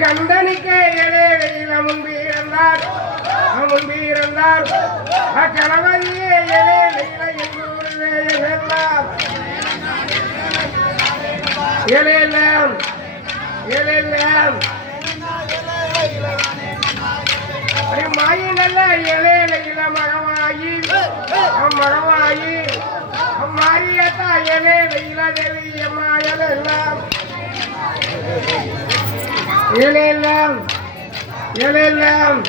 கந்தனிக்கே இளையில முன்பீரந்தார் கணவரியே இளையில எல்லாம் மாயினல்ல இளையில மகமாயி மாரியத்தா இளையில தேவியம்மா எல்லாம்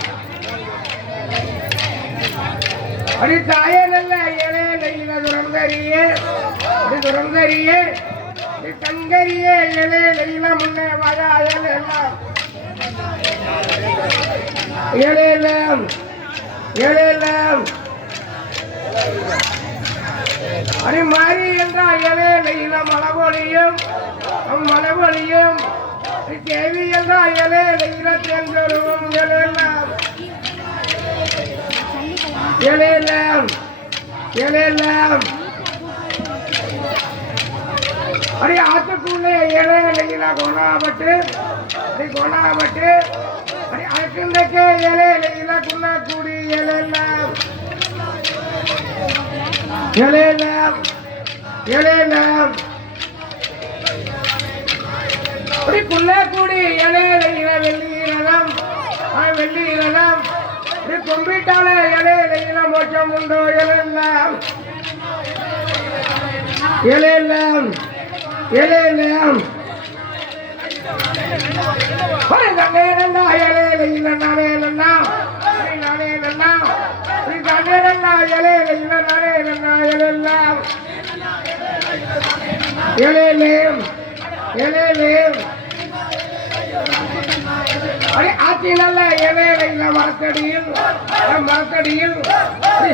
அடி தாயனல்ல இளையில துரந்தரியே கங்கரியே இளையில முன்னே வராயல் எல்லாம் அடி மாறி என்றால் இளையில மலபொழியும் தேவி என்றால் இளையில தேர்ந்தொருவும் அடி ஆத்துக்குள்ளே இளையில கொணாபட்டு அடி அழகுந்தக்கே இளையில குன்னா கூடி எல்லாம் குன்னா கூடி இளையில வெள்ளீரலம் கும்பிட்டாலே இளையில மோட்சம் உண்டோ எல்லாம் ஆட்சி நல்ல இலையில மரத்தடியில்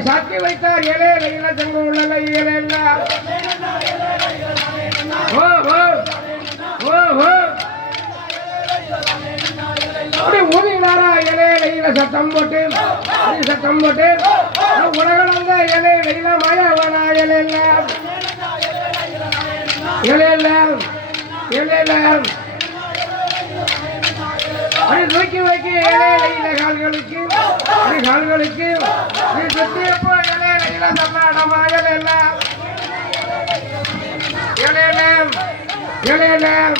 சாட்சி வைத்தார் இலையில தங்க உள்ள இலையெல்லாம் ஊதினாரா இலையில சத்தம் போட்டு உலகளந்த இலையில மயவனா இலையெல்லாம் அது தூக்கி வைக்க இலையில கால்களுக்கு சுத்தியப்போ இலையில தன்னாடமா இலையெல்லாம்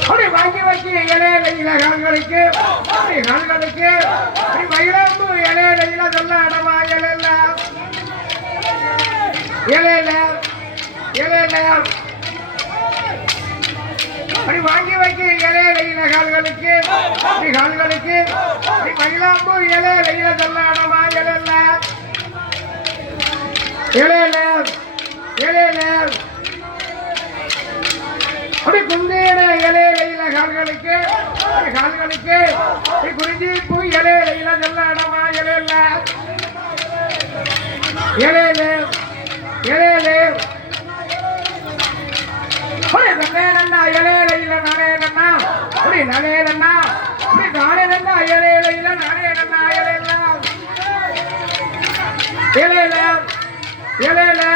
அப்படி வாங்கி வச்சு இலையில கால்களுக்கு மயிலாம்பு இலையில தன்னாடமா இலையெல்லாம் அப்படி வாங்கி வைக்க இலையில கால்களுக்கு மயிலாம்பு இலையில தன்னாடமா இலையெல்லாம் அப்படி குந்தேன இலையில கால்களுக்கு எலேலே எலேலே ஒரே நன்னேனண்ணா எலேலையில நானேனண்ணா ஒரே நானேனண்ணா ஒரே நானேனண்ணா எலேலையில நானேனண்ணா எலேலா எலேலே எலேலே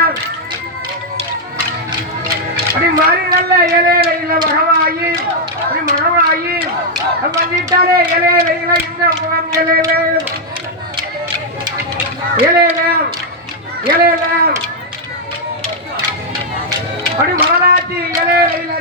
அப்படி மாறி நல்ல எலேலையில மகமாயி அப்படி மகமாயி வந்துட்டாலே எலேலையில இந்த முகம் எலேலே எலேலே எலேலே அப்படி மகளாச்சி எலேலையில